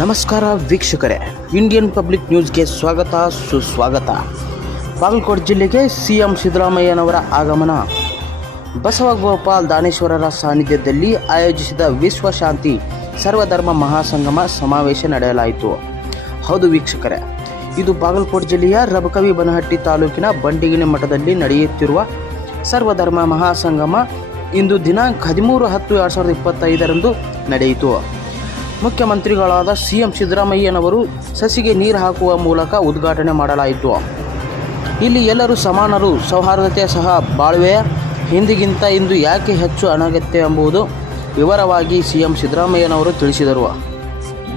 ನಮಸ್ಕಾರ ವೀಕ್ಷಕರೇ Indian public ನ್ಯೂಸ್ಗೆ ಸ್ವಾಗತ, ಸುಸ್ವಾಗತ. ಬಾಗಲಕೋಟೆ ಜಿಲ್ಲೆಗೆ ಸಿ ಎಂ ಸಿದ್ದರಾಮಯ್ಯನವರ ಆಗಮನ. ಬಸವಗೋಪಾಲ್ ದಾನೇಶ್ವರರ ಸಾನ್ನಿಧ್ಯದಲ್ಲಿ ಆಯೋಜಿಸಿದ ವಿಶ್ವಶಾಂತಿ ಸರ್ವಧರ್ಮ ಮಹಾಸಂಗಮ ಸಮಾವೇಶ ನಡೆಯಲಾಯಿತು. ಹೌದು ವೀಕ್ಷಕರೇ, ಇದು ಬಾಗಲಕೋಟೆ ಜಿಲ್ಲೆಯ ರಬಕವಿ ಬನಹಟ್ಟಿ ತಾಲೂಕಿನ ಬಂಡಿಗಿನ ಮಠದಲ್ಲಿ ನಡೆಯುತ್ತಿರುವ ಸರ್ವಧರ್ಮ ಮಹಾಸಂಗಮ ಇಂದು ದಿನಾಂಕ ಹದಿಮೂರು ಹತ್ತು ಎರಡು ಸಾವಿರದ ಇಪ್ಪತ್ತೈದರಂದು ನಡೆಯಿತು. ಮುಖ್ಯಮಂತ್ರಿಗಳಾದ ಸಿ ಎಂ ಸಿದ್ದರಾಮಯ್ಯನವರು ಸಸಿಗೆ ನೀರು ಹಾಕುವ ಮೂಲಕ ಉದ್ಘಾಟನೆ ಮಾಡಲಾಯಿತು. ಇಲ್ಲಿ ಎಲ್ಲರೂ ಸಮಾನರು, ಸೌಹಾರ್ದತೆ ಸಹ ಬಾಳ್ವೆಯ ಹಿಂದಿಗಿಂತ ಇಂದು ಯಾಕೆ ಹೆಚ್ಚು ಅನಗತ್ಯ ಎಂಬುದು ವಿವರವಾಗಿ ಸಿ ಎಂ ಸಿದ್ದರಾಮಯ್ಯನವರು ತಿಳಿಸಿದರು.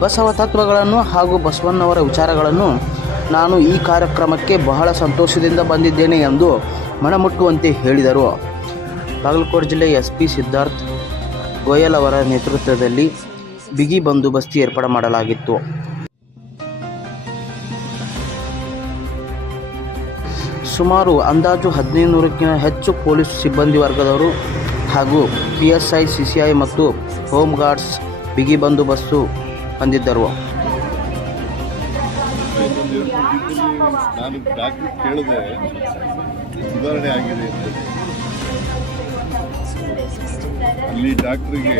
ಬಸವ ತತ್ವಗಳನ್ನು ಹಾಗೂ ಬಸವಣ್ಣವರ ವಿಚಾರಗಳನ್ನು ನಾನು ಈ ಕಾರ್ಯಕ್ರಮಕ್ಕೆ ಬಹಳ ಸಂತೋಷದಿಂದ ಬಂದಿದ್ದೇನೆ ಎಂದು ಮನಮುಟ್ಟುವಂತೆ ಹೇಳಿದರು. ಬಾಗಲಕೋಟೆ ಜಿಲ್ಲೆ ಎಸ್ ಪಿ ಸಿದ್ಧಾರ್ಥ್ ಗೋಯಲ್ ಅವರ ನೇತೃತ್ವದಲ್ಲಿ ಬಿಗಿ ಬಂದೋಬಸ್ತ್ ಏರ್ಪಾಡು ಮಾಡಲಾಗಿತ್ತು. ಸುಮಾರು ಅಂದಾಜು ಹದಿನೈದು ನೂರಕ್ಕಿಂತ ಹೆಚ್ಚು ಪೊಲೀಸ್ ಸಿಬ್ಬಂದಿ ವರ್ಗದವರು ಹಾಗೂ ಪಿ ಎಸ್ ಐ ಸಿ ಮತ್ತು ಹೋಮ್ ಗಾರ್ಡ್ಸ್ ಬಿಗಿ ಬಂದೋಬಸ್ತು ಹೊಂದಿದ್ದರು. ಅಲ್ಲಿ ಡಾಕ್ಟ್ರಿಗೆ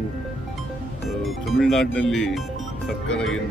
ತಮಿಳುನಾಡಿನಲ್ಲಿ ಸರ್ಕಾರ ಏನು